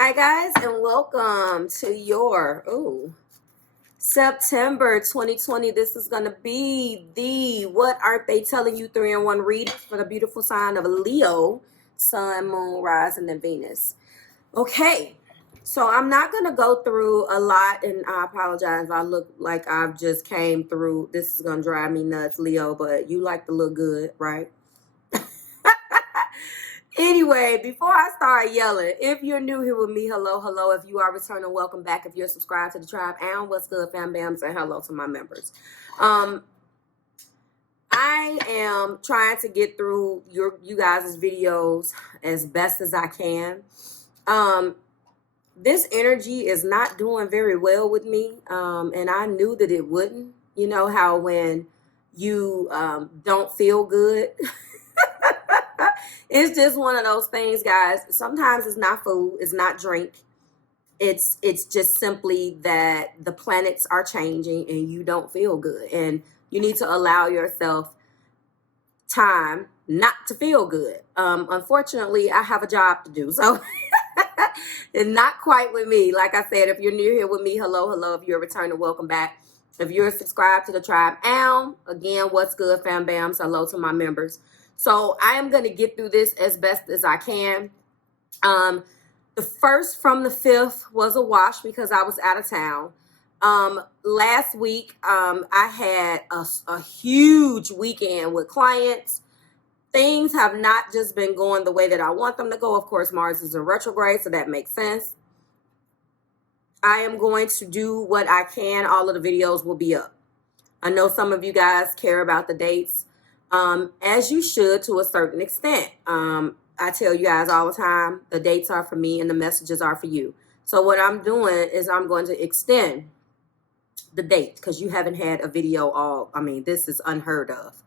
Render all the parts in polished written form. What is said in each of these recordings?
Hi guys, and welcome to your September 2020. This is gonna be the What Aren't They Telling You 3-in-1 read for the beautiful sign of Leo, Sun, Moon, Rising, and Venus. Okay, so I'm not gonna go through a lot, and I apologize if I look like I've just came through. This is gonna drive me nuts, Leo, but you like to look good, right? Anyway, before I start yelling, if you're new here with me, hello, hello. If you are returning, welcome back. If you're subscribed to the tribe, and what's good, fam bams, and hello to my members. I am trying to get through you guys' videos as best as I can. This energy is not doing very well with me, and I knew that it wouldn't. You know how when you don't feel good, it's just one of those things, guys. Sometimes it's not food, it's not drink. It's just simply that the planets are changing and you don't feel good, and you need to allow yourself time not to feel good. Unfortunately, I have a job to do, so it's not quite with me. Like I said, if you're new here with me, hello, hello. If you're returning, welcome back. If you're subscribed to the tribe, again, what's good, fam bams? Hello to my members. So I am going to get through this as best as I can. The 1st from the 5th was a wash because I was out of town. Last week, I had a huge weekend with clients. Things have not just been going the way that I want them to go. Of course, Mars is in retrograde, so that makes sense. I am going to do what I can. All of the videos will be up. I know some of you guys care about the dates. As you should to a certain extent. I tell you guys all the time, the dates are for me and the messages are for you. So what I'm doing is I'm going to extend the date because you haven't had a video this is unheard of.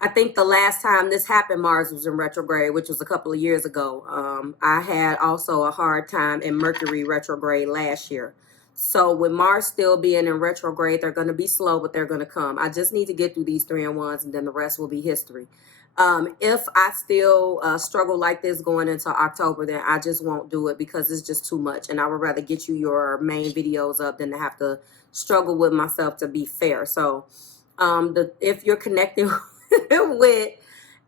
I think the last time this happened, Mars was in retrograde, which was a couple of years ago. I had also a hard time in Mercury retrograde last year. So with Mars still being in retrograde, they're going to be slow, but they're going to come. I just need to get through these 3-in-1s, and then the rest will be history. If I still struggle like this going into October, then I just won't do it because it's just too much. And I would rather get you your main videos up than to have to struggle with myself, to be fair. So if you're connecting with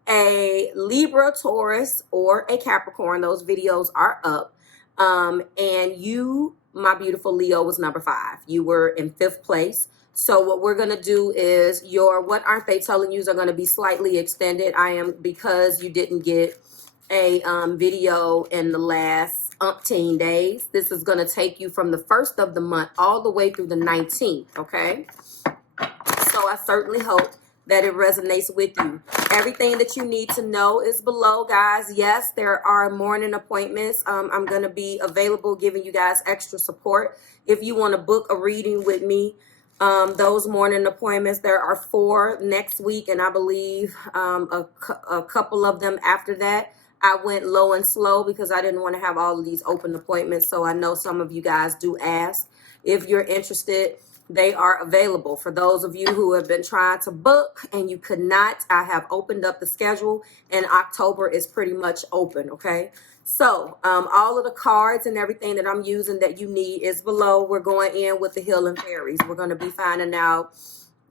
a Libra, Taurus, or a Capricorn, those videos are up. And you, my beautiful Leo, was number 5. You were in 5th place. So what we're going to do is your What Aren't They Telling Yous are going to be slightly extended. Because you didn't get a video in the last umpteen days. This is going to take you from the 1st of the month all the way through the 19th, okay? So I certainly hope that it resonates with you. Everything that you need to know is below, guys. Yes, there are morning appointments. I'm going to be available giving you guys extra support. If you want to book a reading with me, those morning appointments, there are 4 next week, and I believe a couple of them after that. I went low and slow because I didn't want to have all of these open appointments, so I know some of you guys do ask. If you're interested, they are available. For those of you who have been trying to book and you could not, I have opened up the schedule, and October is pretty much open, okay? So all of the cards and everything that I'm using that you need is below. We're going in with the Healing Fairies. We're going to be finding out,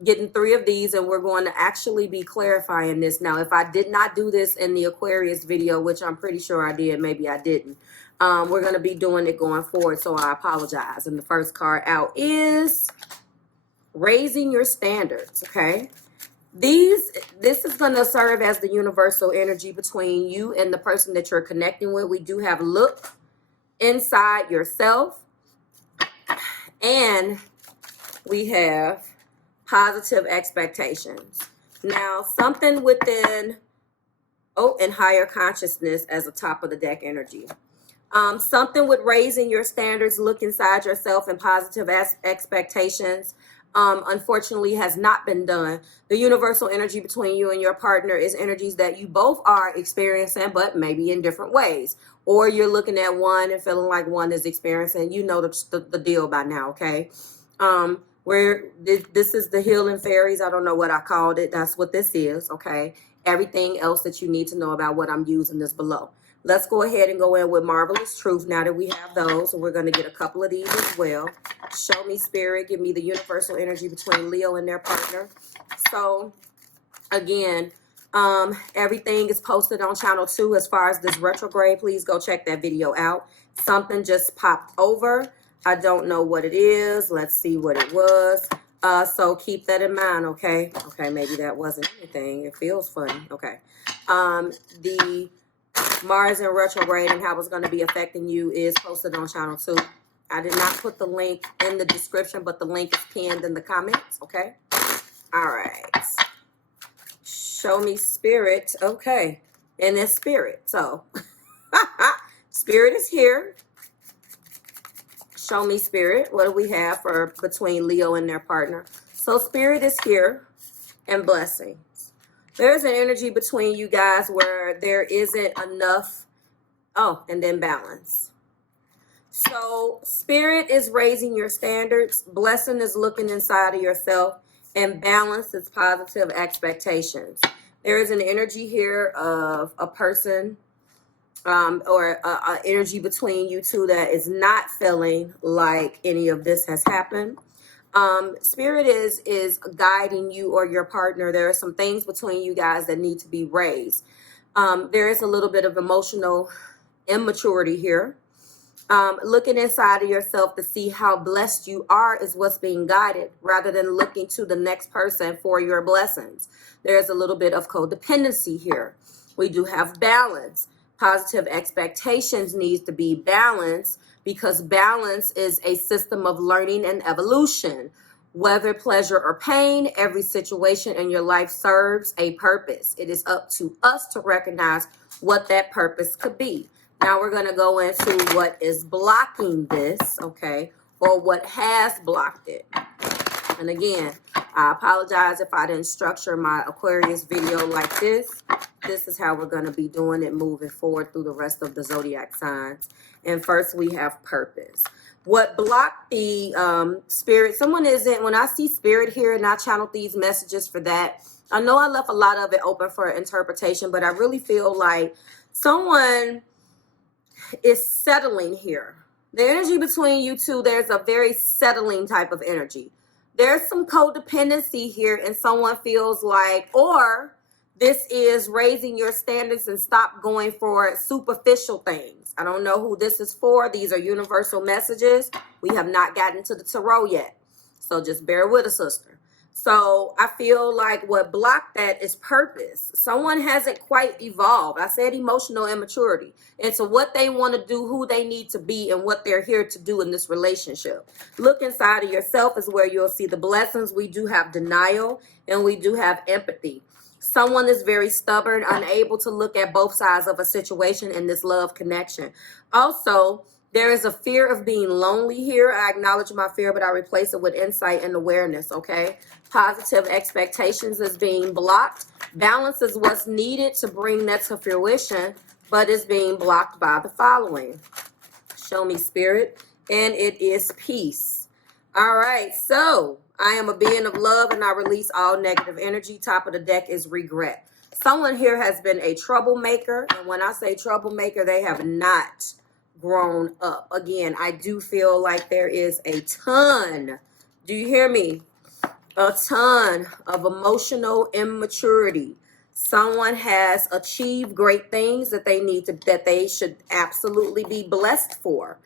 getting 3 of these, and we're going to actually be clarifying this. Now, if I did not do this in the Aquarius video, which I'm pretty sure I did, maybe I didn't, we're going to be doing it going forward, so I apologize. And the first card out is Raising Your Standards, okay? This is going to serve as the universal energy between you and the person that you're connecting with. We do have look inside yourself, and we have positive expectations. Now, something within, and higher consciousness as a top of the deck energy. Something with raising your standards, look inside yourself, and positive expectations, unfortunately has not been done. The universal energy between you and your partner is energies that you both are experiencing, but maybe in different ways. Or you're looking at one and feeling like one is experiencing, you know the deal by now, okay? This is the Healing Fairies. I don't know what I called it. That's what this is, okay? Everything else that you need to know about what I'm using is below. Let's go ahead and go in with Marvelous Truth now that we have those. And we're going to get a couple of these as well. Show me, Spirit. Give me the universal energy between Leo and their partner. So, again, everything is posted on channel 2 as far as this retrograde. Please go check that video out. Something just popped over. I don't know what it is. Let's see what it was. So keep that in mind, okay? Okay, maybe that wasn't anything. It feels funny. Okay. The Mars in retrograde and how it's going to be affecting you is posted on channel 2. I did not put the link in the description, but the link is pinned in the comments, okay? All right. Show me, Spirit. Okay. And it's Spirit. So, Spirit is here. Show me, Spirit. What do we have for between Leo and their partner? So Spirit is here and blessings. There's an energy between you guys where there isn't enough. Oh, and then balance. So Spirit is raising your standards. Blessing is looking inside of yourself. And balance is positive expectations. There is an energy here of a person or an energy between you two that is not feeling like any of this has happened. Spirit is guiding you or your partner. There are some things between you guys that need to be raised. There is a little bit of emotional immaturity here. Looking inside of yourself to see how blessed you are is what's being guided rather than looking to the next person for your blessings. There's a little bit of codependency here. We do have balance. Positive expectations needs to be balanced because balance is a system of learning and evolution. Whether pleasure or pain, every situation in your life serves a purpose. It is up to us to recognize what that purpose could be. Now we're going to go into what is blocking this, okay, or what has blocked it. And again, I apologize if I didn't structure my Aquarius video like this. This is how we're going to be doing it moving forward through the rest of the zodiac signs. And first we have purpose. What blocked the Spirit, someone isn't, when I see Spirit here and I channeled these messages for that, I know I left a lot of it open for interpretation, but I really feel like someone is settling here. The energy between you two, there's a very settling type of energy. There's some codependency here and someone feels like, or this is raising your standards and stop going for superficial things. I don't know who this is for. These are universal messages. We have not gotten to the tarot yet. So just bear with us, sister. So I feel like what blocked that is purpose. Someone hasn't quite evolved. I said emotional immaturity into what they want to do, who they need to be, and what they're here to do in this relationship. Look inside of yourself is where you'll see the blessings. We do have denial and we do have empathy. Someone is very stubborn, unable to look at both sides of a situation in this love connection. Also, there is a fear of being lonely here. I acknowledge my fear, but I replace it with insight and awareness, okay? Positive expectations is being blocked. Balance is what's needed to bring that to fruition, but is being blocked by the following. Show me, Spirit. And it is peace. All right, so I am a being of love and I release all negative energy. Top of the deck is regret. Someone here has been a troublemaker. And when I say troublemaker, they have not grown up. Again, I do feel like there is a ton, do you hear me? A ton of emotional immaturity. Someone has achieved great things that they should absolutely be blessed for.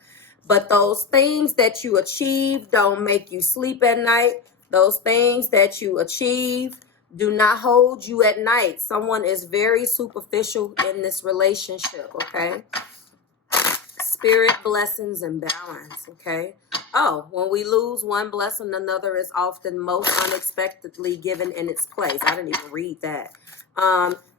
But those things that you achieve don't make you sleep at night. Those things that you achieve do not hold you at night. Someone is very superficial in this relationship, okay? Spirit, blessings, and balance, okay? Oh, when we lose one blessing, another is often most unexpectedly given in its place. I didn't even read that.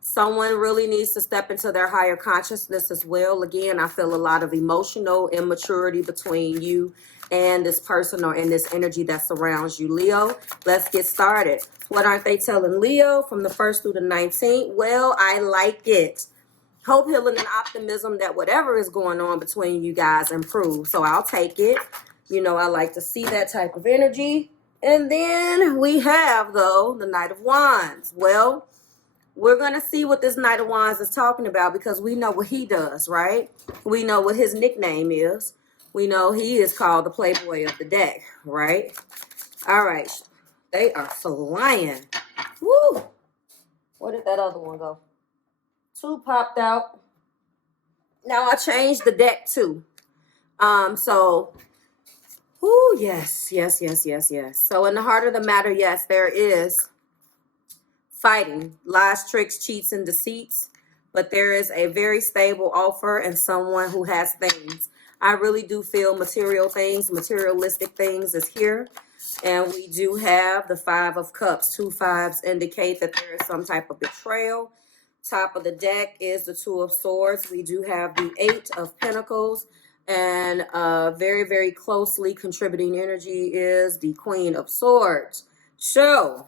Someone really needs to step into their higher consciousness as well. Again, I feel a lot of emotional immaturity between you and this person or in this energy that surrounds you, Leo. Let's get started. What aren't they telling Leo from the 1st through the 19th? Well, I like it. Hope, healing, and optimism that whatever is going on between you guys improve. So I'll take it. You know, I like to see that type of energy. And then we have, though, the Knight of Wands. Well, we're going to see what this Knight of Wands is talking about, because we know what he does, right? We know what his nickname is. We know he is called the Playboy of the deck, right? All right. They are flying. Woo! Where did that other one go? 2 popped out. Now I changed the deck too. So, whoo, yes. So in the heart of the matter, yes, there is fighting, lies, tricks, cheats, and deceits, but there is a very stable offer and someone who has things. I really do feel material things, materialistic things is here. And we do have the 5 of Cups. 2 5s indicate that there is some type of betrayal. Top of the deck is the 2 of Swords. We do have the 8 of Pentacles. And very, very closely contributing energy is the Queen of Swords. So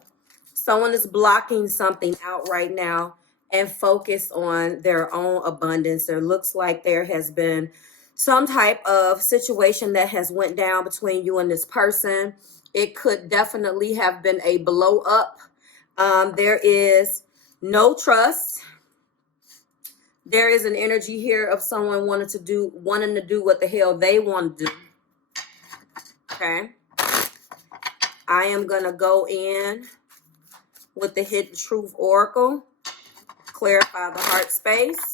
someone is blocking something out right now and focused on their own abundance. There looks like there has been some type of situation that has went down between you and this person. It could definitely have been a blow up. There is no trust. There is an energy here of someone wanting to do what the hell they want to do. Okay. I am going to go in with the Hidden Truth Oracle. Clarify the heart space.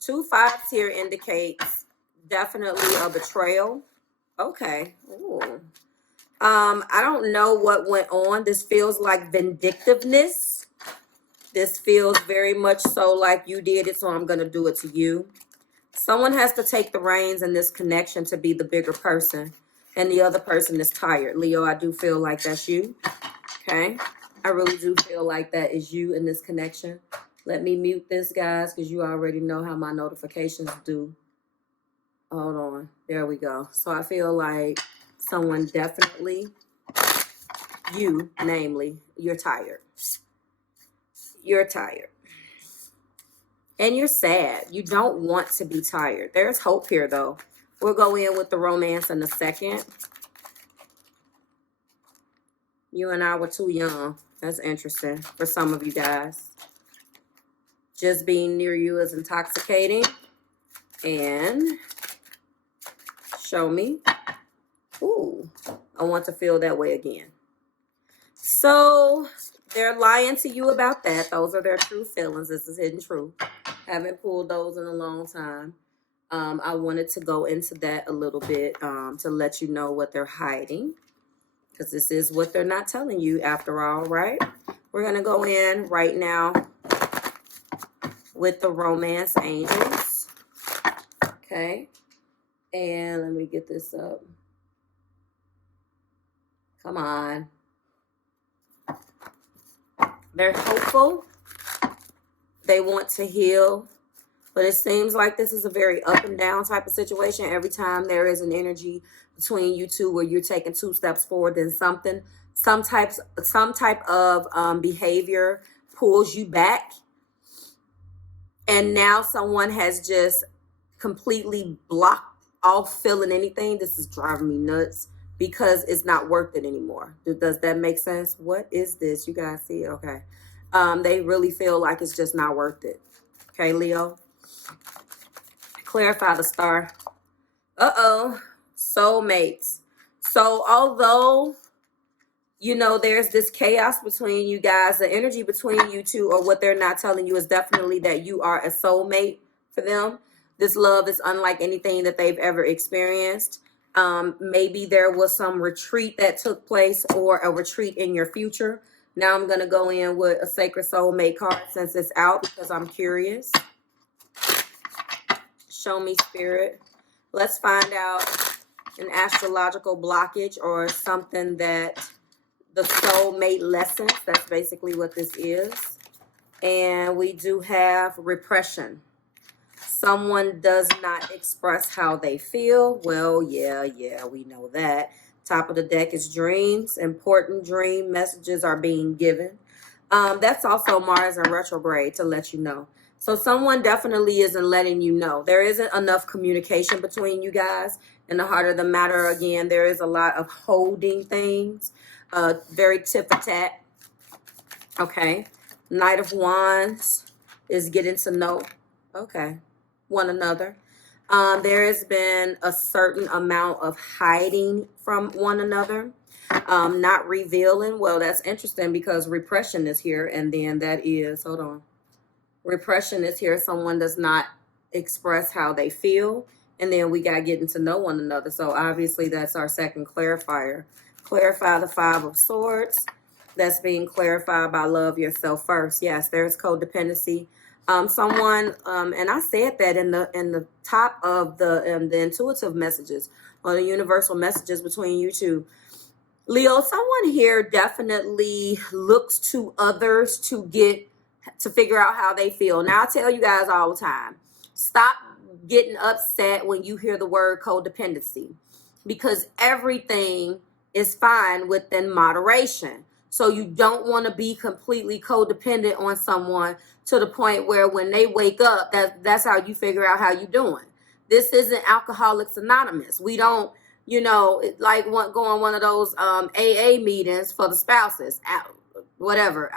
2 5s here indicates definitely a betrayal. Okay. Ooh. I don't know what went on. This feels like vindictiveness. This feels very much so like you did it, so I'm going to do it to you. Someone has to take the reins in this connection to be the bigger person, and the other person is tired. Leo, I do feel like that's you. Okay. I really do feel like that is you in this connection. Let me mute this, guys, because you already know how my notifications do. Hold on. There we go. So I feel like someone definitely, you, namely, you're tired. You're tired. And you're sad. You don't want to be tired. There's hope here, though. We'll go in with the romance in a second. You and I were too young. That's interesting for some of you guys. Just being near you is intoxicating. And show me. Ooh, I want to feel that way again. So they're lying to you about that. Those are their true feelings. This is Hidden Truth. Haven't pulled those in a long time. I wanted to go into that a little bit to let you know what they're hiding, because this is what they're not telling you after all, right? We're going to go in right now with the Romance Angels. Okay. And let me get this up. Come on. They're hopeful. They want to heal. But it seems like this is a very up and down type of situation. Every time there is an energy between you two where you're taking 2 steps forward, then some type of behavior pulls you back. And now someone has just completely blocked off feeling anything. This is driving me nuts because it's not worth it anymore. Does that make sense? What is this? You guys see it? Okay. They really feel like it's just not worth it. Okay, Leo. Clarify the star. Soulmates. So although, you know, there's this chaos between you guys, the energy between you two, or what they're not telling you, is definitely that you are a soulmate for them. This love is unlike anything that they've ever experienced. Maybe there was some retreat that took place, or a retreat in your future. Now I'm going to go in with a Sacred Soulmate card since it's out, because I'm curious. Show me, Spirit. Let's find out an astrological blockage or something that the soulmate lessons. That's basically what this is. And we do have repression. Someone does not express how they feel. Well, yeah, we know that. Top of the deck is dreams. Important dream messages are being given. That's also Mars in retrograde, to let you know. So someone definitely isn't letting you know. There isn't enough communication between you guys. In the heart of the matter, again, there is a lot of holding things. Very tit for tat. Okay. Knight of Wands is getting to know, okay, one another. There has been a certain amount of hiding from one another, not revealing. Well, that's interesting because repression is here, and then that is, hold on, repression is here. Someone does not express how they feel, and then we got getting to know one another. So obviously that's our second clarifier. Clarify the Five of Swords. That's being clarified by love yourself first. Yes, there's codependency. Someone, and I said that in the top of the intuitive messages or the universal messages between you two. Leo, someone here definitely looks to others to figure out how they feel. Now, I tell you guys all the time, stop getting upset when you hear the word codependency, because everything is fine within moderation. So you don't want to be completely codependent on someone to the point where when they wake up, that's how you figure out how you're doing. This isn't Alcoholics Anonymous. We don't, like go on one of those AA meetings for the spouses, whatever,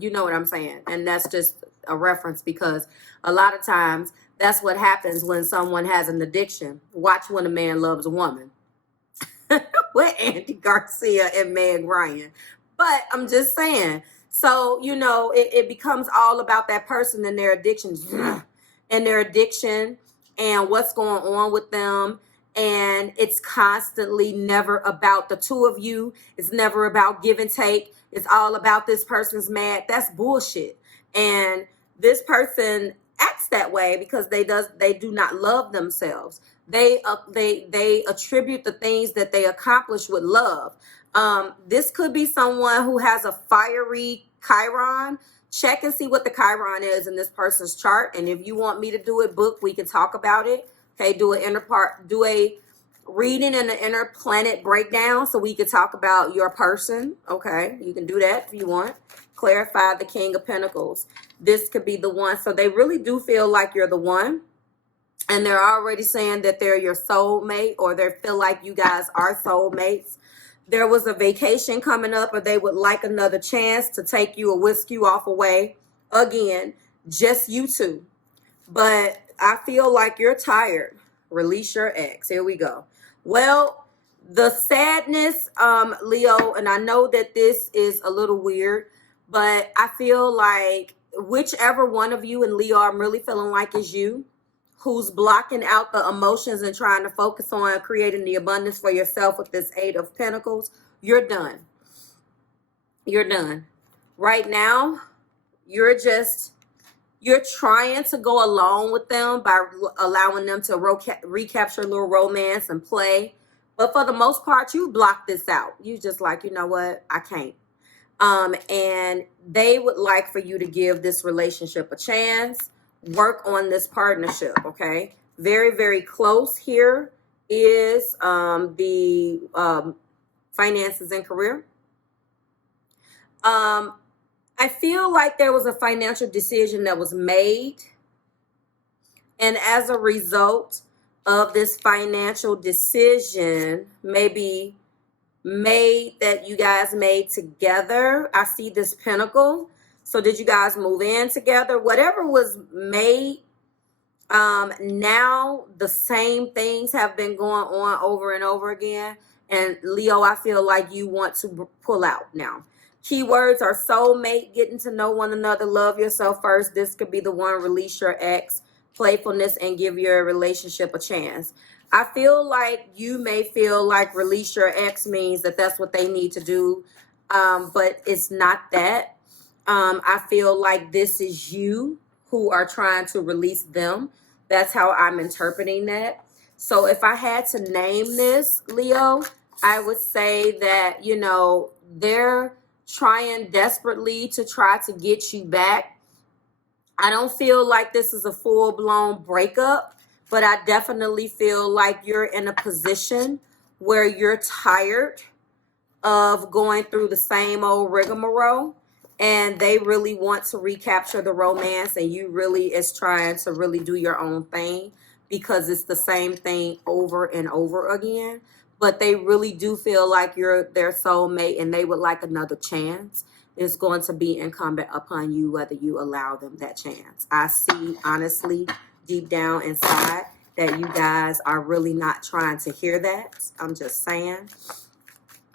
you know what I'm saying. And that's just a reference because a lot of times that's what happens when someone has an addiction. Watch When a Man Loves a Woman with Andy Garcia and Meg Ryan. But I'm just saying, so, it becomes all about that person and their addictions and their addiction and what's going on with them. And it's constantly never about the two of you. It's never about give and take. It's all about this person's mad. That's bullshit. And this person acts that way because they do not love themselves. They attribute the things that they accomplish with love. This could be someone who has a fiery Chiron. Check and see what the Chiron is in this person's chart. And if you want me to do it, we can talk about it. Okay, do a reading and an inner planet breakdown so we can talk about your person. Okay, you can do that if you want. Clarify the King of Pentacles. This could be the one. So they really do feel like you're the one. And they're already saying that they're your soulmate, or they feel like you guys are soulmates. There was a vacation coming up, or they would like another chance to take you or whisk you off away. Again, just you two. But I feel like you're tired. Release your ex. Here we go. Well, the sadness, Leo, and I know that this is a little weird, but I feel like whichever one of you, and Leo, I'm really feeling like is you, who's blocking out the emotions and trying to focus on creating the abundance for yourself with this Eight of Pentacles, you're done. You're done. Right now, you're trying to go along with them by allowing them to recapture a little romance and play. But for the most part, you block this out. You just like, you know what? I can't. And they would like for you to give this relationship a chance. Work on this partnership, okay? Very, very close here is the finances and career. I feel like there was a financial decision that was made. And as a result of this financial decision, maybe made that you guys made together, I see this pentacle. So did you guys move in together? Whatever was made, now the same things have been going on over and over again. And Leo, I feel like you want to pull out now. Keywords are soulmate, getting to know one another, love yourself first. This could be the one, release your ex, playfulness, and give your relationship a chance. I feel like you may feel like release your ex means that that's what they need to do, but it's not that. I feel like this is you who are trying to release them. That's how I'm interpreting that. So if I had to name this, Leo, I would say that, they're trying desperately to try to get you back. I don't feel like this is a full-blown breakup, but I definitely feel like you're in a position where you're tired of going through the same old rigmarole. And they really want to recapture the romance, and you really is trying to really do your own thing because it's the same thing over and over again. But they really do feel like you're their soulmate and they would like another chance. is going to be incumbent upon you whether you allow them that chance. I see, honestly, deep down inside that you guys are really not trying to hear that. I'm just saying.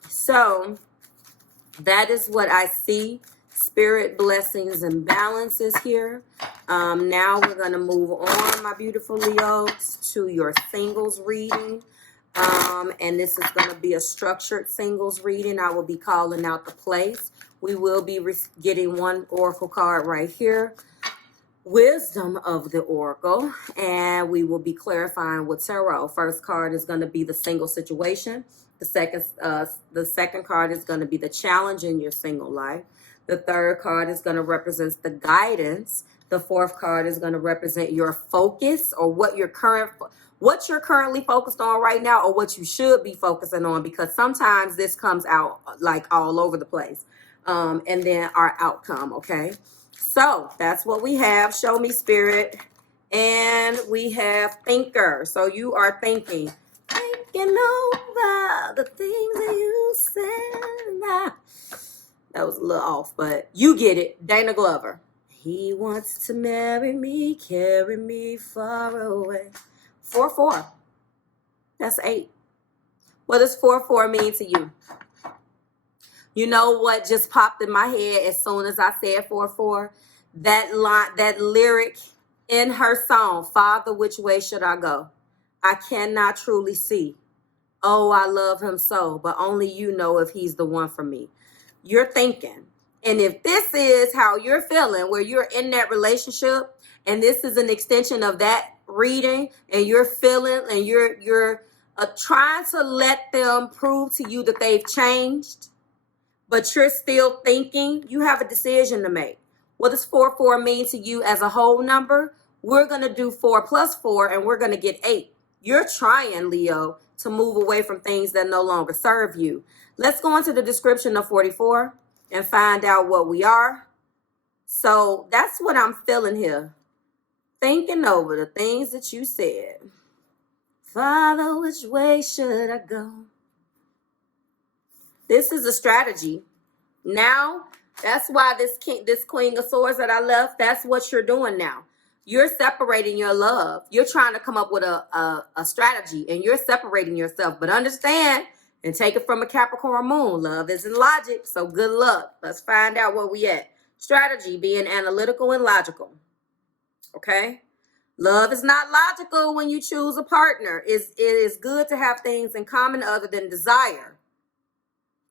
So that is what I see. Spirit blessings and balances here. Now we're going to move on, my beautiful Leos, to your singles reading. And this is going to be a structured singles reading. I will be calling out the place. We will be getting one oracle card right here. Wisdom of the Oracle. And we will be clarifying with tarot. First card is going to be the single situation. The second card is going to be the challenge in your single life. The third card is going to represent the guidance. The fourth card is going to represent your focus, or what you're currently focused on right now, or what you should be focusing on, because sometimes this comes out like all over the place. And then our outcome, okay? So that's what we have. Show me, Spirit. And we have thinker. So you are thinking over the things that you said. That was a little off, but you get it. Dana Glover. He wants to marry me, carry me far away. 4-4. That's 8. What does 4-4 mean to you? You know what just popped in my head as soon as I said 4-4? That line, that lyric in her song, Father, which way should I go? I cannot truly see. Oh, I love him so, but only you know if he's the one for me. You're thinking. And if this is how you're feeling, where you're in that relationship, and this is an extension of that reading, and you're feeling, and you're trying to let them prove to you that they've changed, but you're still thinking, you have a decision to make. What does 4-4 mean to you as a whole number? We're going to do 4 plus 4, and we're going to get 8. You're trying, Leo, to move away from things that no longer serve you. Let's go into the description of 44 and find out what we are. So that's what I'm feeling here. Thinking over the things that you said. Father, which way should I go? This is a strategy. Now, that's why this Queen of Swords that I left, that's what you're doing now. You're separating your love. You're trying to come up with a strategy, and you're separating yourself. But understand, and take it from a Capricorn moon, love isn't logic, so good luck. Let's find out where we at. Strategy, being analytical and logical. Okay? Love is not logical when you choose a partner. It is good to have things in common other than desire.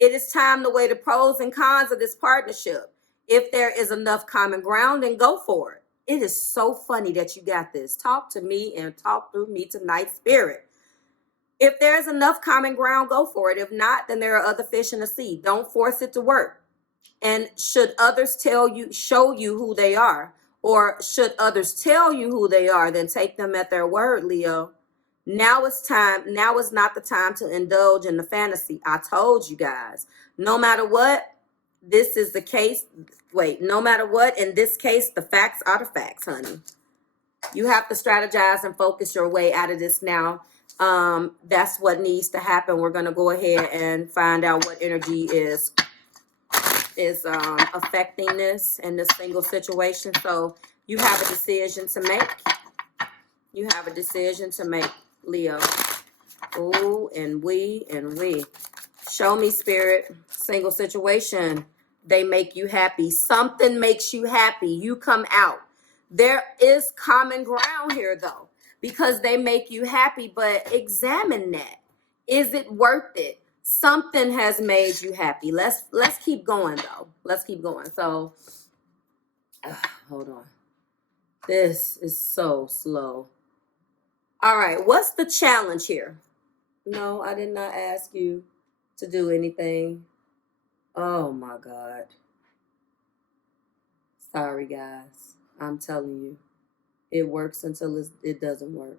It is time to weigh the pros and cons of this partnership. If there is enough common ground, then go for it. It is so funny that you got this. Talk to me and talk through me tonight, Spirit. If there's enough common ground, go for it. If not, then there are other fish in the sea. Don't force it to work. And should others show you who they are, or should others tell you who they are, then take them at their word, Leo. Now it's time. Now is not the time to indulge in the fantasy. I told you guys. No matter what, this is the case. Wait, no matter what, in this case, the facts are the facts, honey. You have to strategize and focus your way out of this now. That's what needs to happen. We're going to go ahead and find out what energy is affecting this in this single situation. So you have a decision to make. You have a decision to make, Leo. Ooh, and we. Show me, Spirit. Single situation. They make you happy. Something makes you happy. You come out. There is common ground here, though, because they make you happy. But examine that. Is it worth it? Something has made you happy. Let's keep going, though. Let's keep going. So, hold on. This is so slow. All right. What's the challenge here? No, I did not ask you to do anything. Oh, my God. Sorry, guys. I'm telling you. It works until it doesn't work.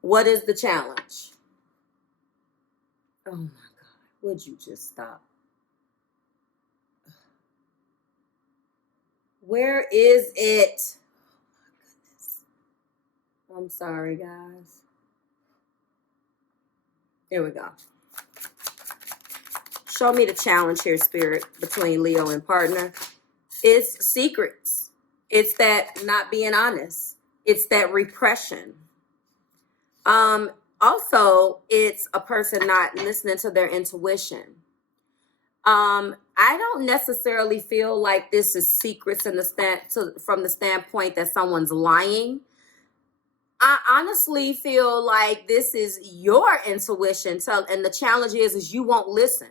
What is the challenge? Oh, my God. Would you just stop? Where is it? Oh, my goodness. I'm sorry, guys. Here we go. Show me the challenge here, Spirit, between Leo and partner. It's secrets. It's that not being honest. It's that repression. Also, it's a person not listening to their intuition. I don't necessarily feel like this is secrets from the standpoint that someone's lying. I honestly feel like this is your intuition. And the challenge is you won't listen.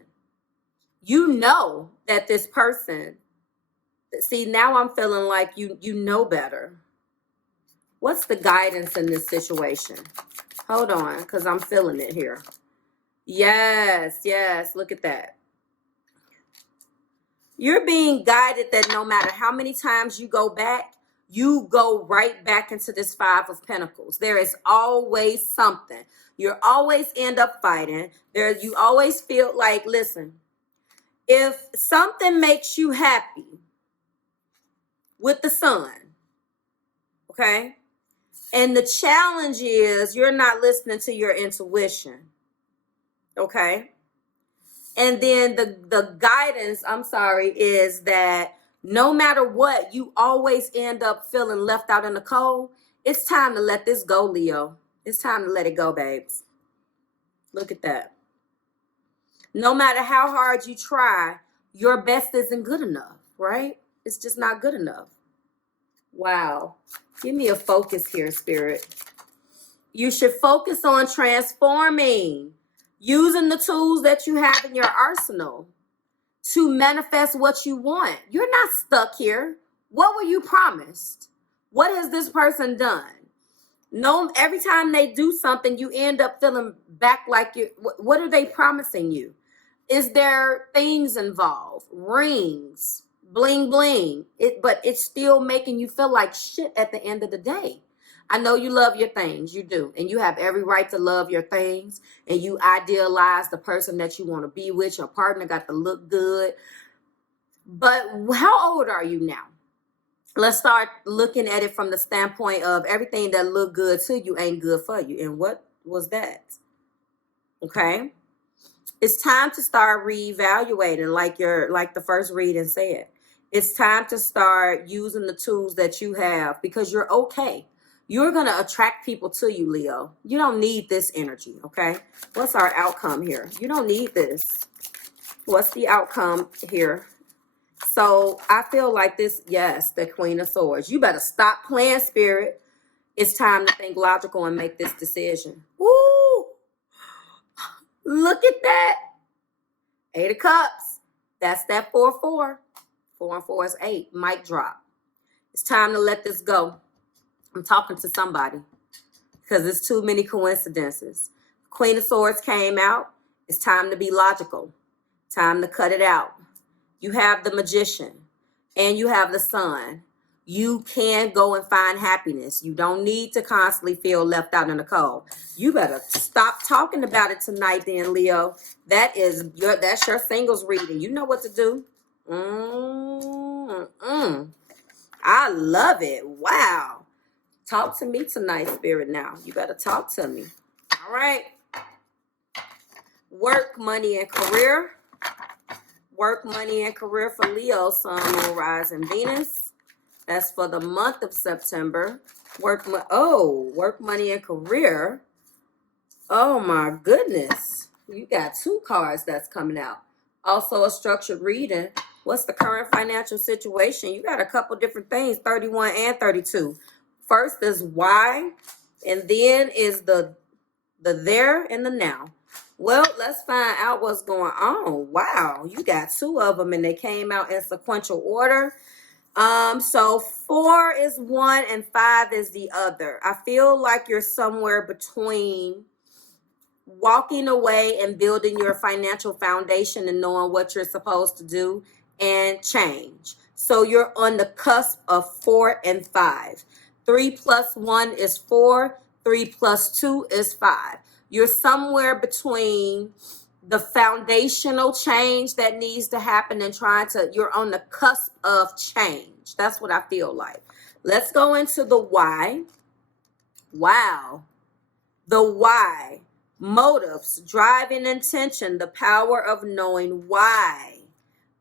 You know that this person, see, now I'm feeling like you know better. What's the guidance in this situation? Hold on, because I'm feeling it here. Yes, look at that. You're being guided that no matter how many times you go back, you go right back into this Five of Pentacles. There is always something. You always end up fighting. You always feel like, listen, if something makes you happy with the sun, okay, and the challenge is you're not listening to your intuition, okay, and then the guidance, is that no matter what, you always end up feeling left out in the cold. It's time to let this go, Leo. It's time to let it go, babes. Look at that. No matter how hard you try, your best isn't good enough, right? It's just not good enough. Wow. Give me a focus here, Spirit. You should focus on transforming, using the tools that you have in your arsenal to manifest what you want. You're not stuck here. What were you promised? What has this person done? No, every time they do something, you end up feeling back like you. What are they promising you? Is there things involved? Rings, bling, bling. But it's still making you feel like shit at the end of the day. I know you love your things, you do. And you have every right to love your things. And you idealize the person that you want to be with. Your partner got to look good. But how old are you now? Let's start looking at it from the standpoint of everything that look good to you ain't good for you. And what was that? Okay. It's time to start reevaluating, like the first reading said. It's time to start using the tools that you have because you're okay. You're going to attract people to you, Leo. You don't need this energy, okay? What's our outcome here? You don't need this. What's the outcome here? So I feel like this, yes, the Queen of Swords. You better stop playing, Spirit. It's time to think logical and make this decision. Woo! Look at that. 8 of Cups. That's that 4-4. 4 and 4 is 8. Mic drop. It's time to let this go. I'm talking to somebody because it's too many coincidences. Queen of Swords came out. It's time to be logical. Time to cut it out. You have the Magician and you have the Sun. You can go and find happiness. You don't need to constantly feel left out in the cold. You better stop talking about it tonight then, Leo. That's your singles reading. You know what to do. I love it. Wow. Talk to me tonight, Spirit, now. You better talk to me. All right. Work, money, and career. Work, money, and career for Leo, Sun, Moon, Rising, Venus. That's for the month of September. Work, money, and career. Oh, my goodness. You got 2 cards that's coming out. Also, a structured reading. What's the current financial situation? You got a couple different things, 31 and 32. First is why, and then is the there and the now. Well, let's find out what's going on. Wow, you got 2 of them, and they came out in sequential order. So 4 is one and 5 is the other. I feel like you're somewhere between walking away and building your financial foundation and knowing what you're supposed to do and change. So you're on the cusp of 4 and 5. 3 plus 1 is 4. 3 plus 2 is 5. You're somewhere between the foundational change that needs to happen and you're on the cusp of change. That's what I feel like. Let's go into the why. Wow. The why. Motives, driving intention, the power of knowing why.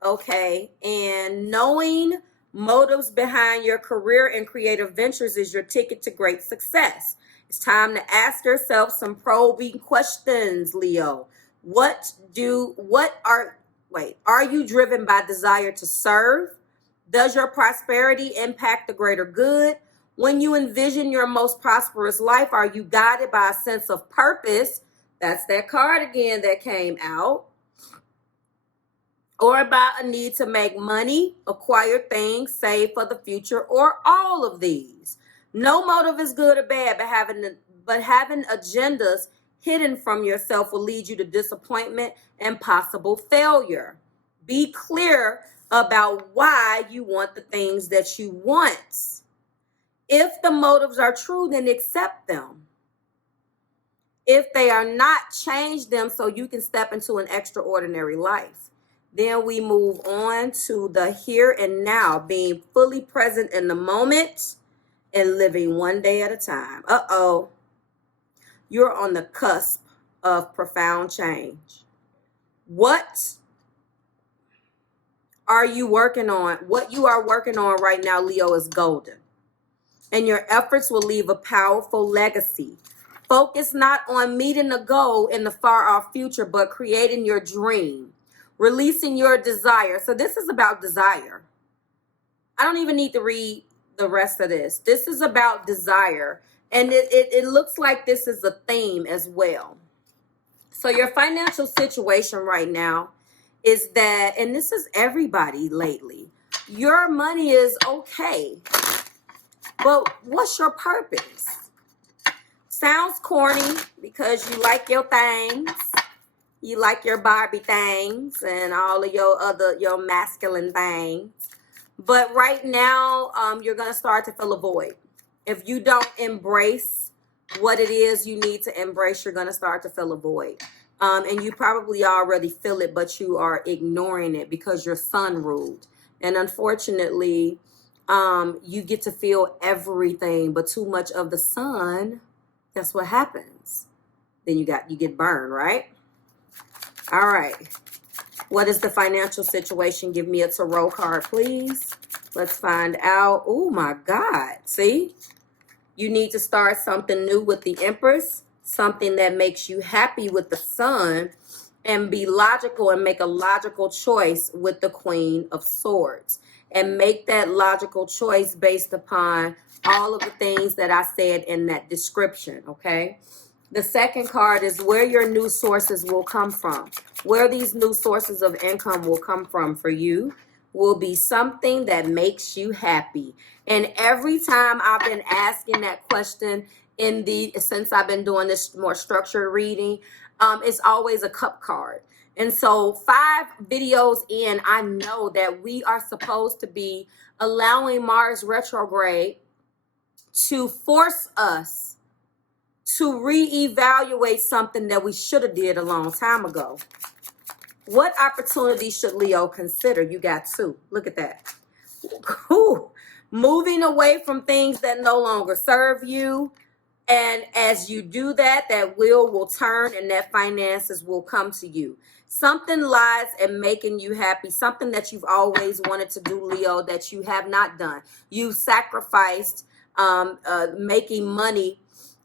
Okay, and knowing motives behind your career and creative ventures is your ticket to great success. It's time to ask yourself some probing questions, Leo. Are you driven by desire to serve? Does your prosperity impact the greater good? When you envision your most prosperous life, are you guided by a sense of purpose? That's that card again that came out. Or about a need to make money, acquire things, save for the future, or all of these. No motive is good or bad, but having agendas hidden from yourself will lead you to disappointment and possible failure. Be clear about why you want the things that you want. If the motives are true, then accept them. If they are not, change them so you can step into an extraordinary life. Then we move on to the here and now, being fully present in the moment and living one day at a time. You're on the cusp of profound change. What are you working on? What you are working on right now, Leo, is golden. And your efforts will leave a powerful legacy. Focus not on meeting a goal in the far off future, but creating your dream. Releasing your desire. So this is about desire. I don't even need to read the rest of this. This is about desire. And it looks like this is a theme as well. So your financial situation right now is that, and this is everybody lately, your money is okay. But what's your purpose? Sounds corny because you like your things. You like your Barbie things and all of your masculine things. But right now, you're going to start to fill a void. If you don't embrace what it is you need to embrace, you're going to start to fill a void. And you probably already feel it, but you are ignoring it because you're sun ruled. And unfortunately, you get to feel everything, but too much of the sun, that's what happens. Then you get burned, right? All right. What is the financial situation? Give me a tarot card, please. Let's find out. Oh, my God. See? You need to start something new with the Empress, something that makes you happy with the Sun, and be logical and make a logical choice with the Queen of Swords. And make that logical choice based upon all of the things that I said in that description, okay? The second card is where your new sources will come from. Where these new sources of income will come from for you will be something that makes you happy. And every time I've been asking that question since I've been doing this more structured reading, it's always a cup card. And so 5 videos in, I know that we are supposed to be allowing Mars retrograde to force us to reevaluate something that we should have did a long time ago. What opportunities should Leo consider? You got 2. Look at that. Ooh. Moving away from things that no longer serve you. And as you do that, that wheel will turn and that finances will come to you. Something lies in making you happy. Something that you've always wanted to do, Leo, that you have not done. You sacrificed making money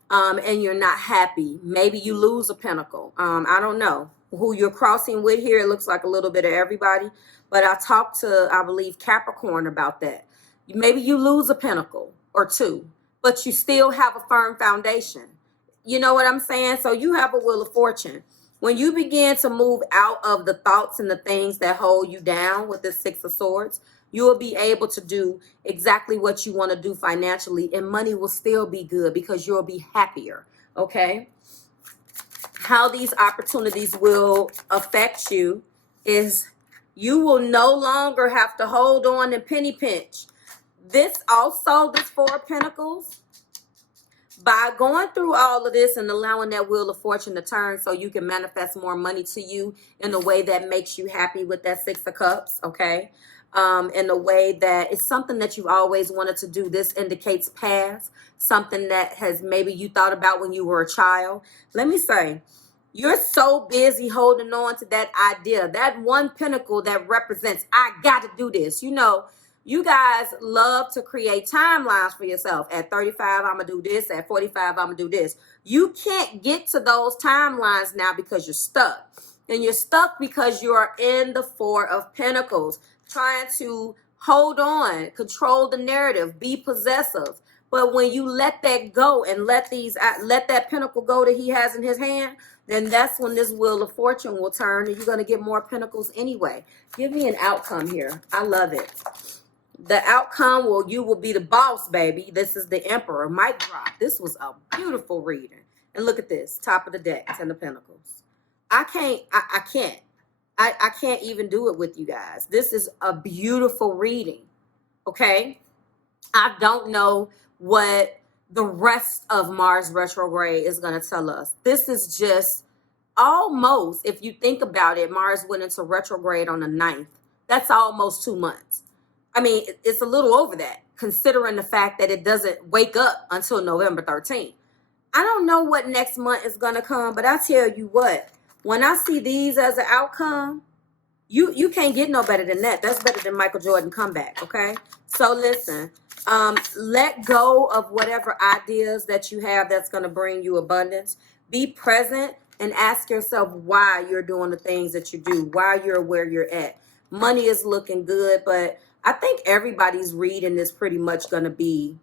and you're not happy. Maybe you lose a pentacle. I don't know who you're crossing with here. It looks like a little bit of everybody. But I talked to, I believe, Capricorn about that. Maybe you lose a pentacle or 2, but you still have a firm foundation. You know what I'm saying? So you have a wheel of fortune. When you begin to move out of the thoughts and the things that hold you down with the 6 of Swords, you will be able to do exactly what you want to do financially, and money will still be good because you'll be happier, okay? How these opportunities will affect you is you will no longer have to hold on and penny pinch. This 4 of Pentacles, by going through all of this and allowing that wheel of fortune to turn so you can manifest more money to you in a way that makes you happy with that 6 of Cups, okay? in a way that it's something that you've always wanted to do. This indicates past, something that has maybe you thought about when you were a child. Let me say, you're so busy holding on to that idea, that one pinnacle that represents, I got to do this. You know, you guys love to create timelines for yourself. At 35, I'm going to do this. At 45, I'm going to do this. You can't get to those timelines now because you're stuck. And you're stuck because you are in the Four of Pentacles, trying to hold on, control the narrative, be possessive. But when you let that go and let that pinnacle go that he has in his hand, then that's when this Wheel of Fortune will turn and you're going to get more pentacles anyway. Give me an outcome here. I love it. The outcome, well, you will be the boss, baby. This is the Emperor. Mic drop. This was a beautiful reading. And look at this. Top of the deck. Ten of Pentacles. I can't even do it with you guys. This is a beautiful reading. Okay? I don't know what the rest of Mars retrograde is going to tell us. This is just almost, if you think about it, Mars went into retrograde on the 9th. That's almost 2 months. I mean, it's a little over that, considering the fact that it doesn't wake up until November 13th. I don't know what next month is going to come, but I tell you what, when I see these as an outcome, you can't get no better than that. That's better than Michael Jordan comeback, okay? So listen, let go of whatever ideas that you have that's going to bring you abundance. Be present and ask yourself why you're doing the things that you do, why you're where you're at. Money is looking good, but I think everybody's reading is pretty much going to be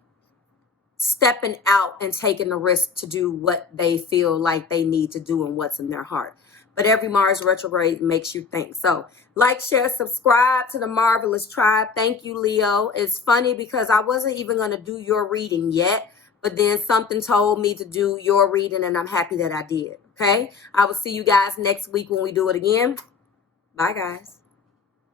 stepping out and taking the risk to do what they feel like they need to do and what's in their heart. But every Mars retrograde makes you think. So like, share, subscribe to the Marvelous Tribe. Thank you, Leo. It's funny because I wasn't even going to do your reading yet, but then something told me to do your reading, and I'm happy that I did. Okay? I will see you guys next week when we do it again. Bye, guys.